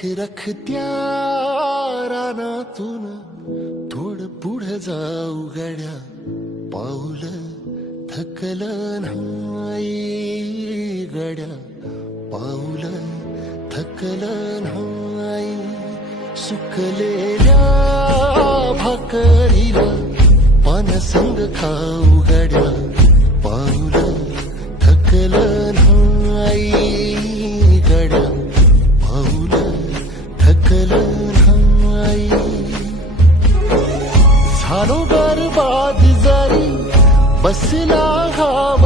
रखरखत्या रानातून थोडं पुढं जाऊ गड्या, पाऊल थकलं नाही गड्या, पाऊल थकलं नाही. सुकलेल्या भाकरीला पानसंग खाऊ गड्या, पाऊल थकलं नाही गड्या, पाऊल थकलं नाही. झालो बरबाद जरी बसला घाव